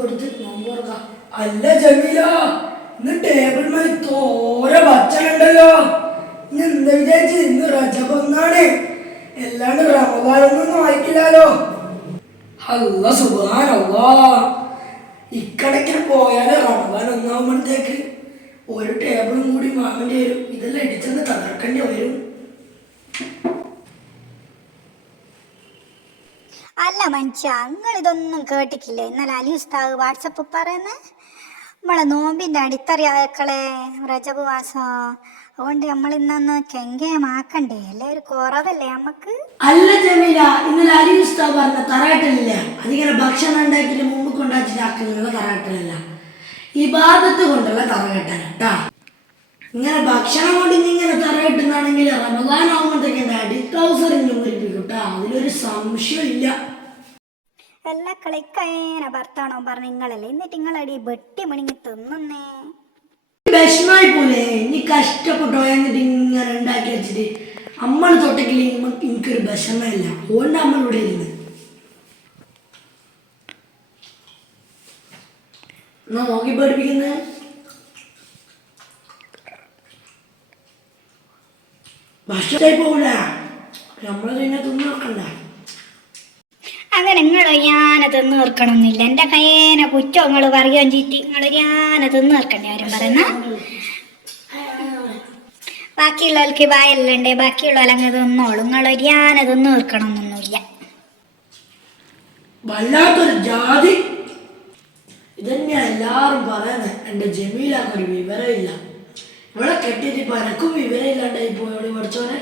കൊടുത്ത് നോമ്പ് തുറക്കാം. അല്ല ജമീല, ഇന്ന് ടേബിൾ മേൽ തോര ഭക്ഷണം ഉണ്ടല്ലോ. ഇന്ന് എന്താ വിചാരിച്ച്? ഇന്ന് റജബ് ഒന്നാണ്, എല്ലാണ്ട് റമദാനൊന്നും വായിക്കില്ലാലോ. അല്ല സുബ്ഹാനല്ലാഹ്, ഇക്കണക്കിന് പോയാല് റമദാൻ ഒന്നാകുമ്പോഴത്തേക്ക് ഒരു ടേബിളും കൂടി വാങ്ങേണ്ടി വരും. ഇതെല്ലാം ഇടിച്ചെന്ന് തകർക്കേണ്ടി വരും. അല്ല മനുഷ്യ, നിങ്ങൾ ഇതൊന്നും കേട്ടിട്ടില്ലേ? ഇന്നലെ അലി ഉസ്താദ് വാട്സപ്പ് പറയുന്നേ നമ്മളെ നോമ്പിന്റെ അടിത്തറയാക്കളെ റജബ് മാസം. അതുകൊണ്ട് നമ്മൾ ഇന്നൊന്ന് കെങ്കേമാക്കണ്ടേ? അല്ലേ ഒരു കുറവല്ലേ നമുക്ക്? അല്ല ജമീല, ഇന്നലെ അലി ഉസ്താദ് പറഞ്ഞ തറാട്ടലില്ല, അതിങ്ങനെ ഭക്ഷണം ഉണ്ടാക്കിയിട്ട് മുമ്പ് കൊണ്ടാച്ചിട്ടാക്കുന്നുള്ള തറാട്ടലല്ല, ഇബാദത്ത് കൊണ്ടുള്ള തറകെട്ടല കേട്ടാ. ഇങ്ങനെ ഭക്ഷണം കൊണ്ട് ഇങ്ങനെ തറകെട്ടുന്നാണെങ്കിൽ റമദാൻ ആകുമ്പോഴത്തേക്ക് എന്താ അടിത്തവസരം ഊരിപ്പിക്കൂട്ടാ, അതിലൊരു സംശയം ഇല്ല. എല്ലാ കളിക്കയേന ഭർത്താണോ പറഞ്ഞ നിങ്ങളല്ലേ, എന്നിട്ട് നിങ്ങളടി വെട്ടി മണിങ്ങി തിന്നുന്നേ. വിഷമായി പോലെ ഇനി കഷ്ടപ്പെട്ടോ എന്നിട്ട് ഇങ്ങനെ ഉണ്ടാക്കി വെച്ചിട്ട് നമ്മൾ തൊട്ടെങ്കിൽ എനിക്കൊരു വിഷമല്ല. അതുകൊണ്ട് നമ്മൾ ഇവിടെ ഇരുന്ന് എന്നാ നോക്കി പഠിപ്പിക്കുന്നത്. ഭക്ഷണമായി പോകില്ല, നമ്മളത് പിന്നെ തിന്നു നോക്കണ്ട. അങ്ങനെ നിങ്ങൾ ഞാന തിന്നു തീർക്കണമെന്നില്ല. എൻ്റെ കയ്യേനെ കുറ്റം നിങ്ങൾ പറയുകയും ചീറ്റി നിങ്ങൾ ഞാന തിന്നു തീർക്കണ്ടേ ആരും പറയുന്ന. ബാക്കിയുള്ളവർക്ക് വായല്ലേ, ബാക്കിയുള്ളവരങ്ങ് തിന്നോളൂ. നിങ്ങൾ ഞാന തിന്നു തീർക്കണമെന്നൊന്നുമില്ല. വല്ലാത്തൊരു ജാതി ഇതന്നെയാ എല്ലാരും പറയുന്നത്. എൻ്റെ ജമീലാക്കൊരു വിവരമില്ല, ഇവിടെ കെട്ടിയിട്ട് ഇപ്പൊ എനക്കും വിവരം ഇല്ലാണ്ടായി പോയോളി പഠിച്ചോനെ.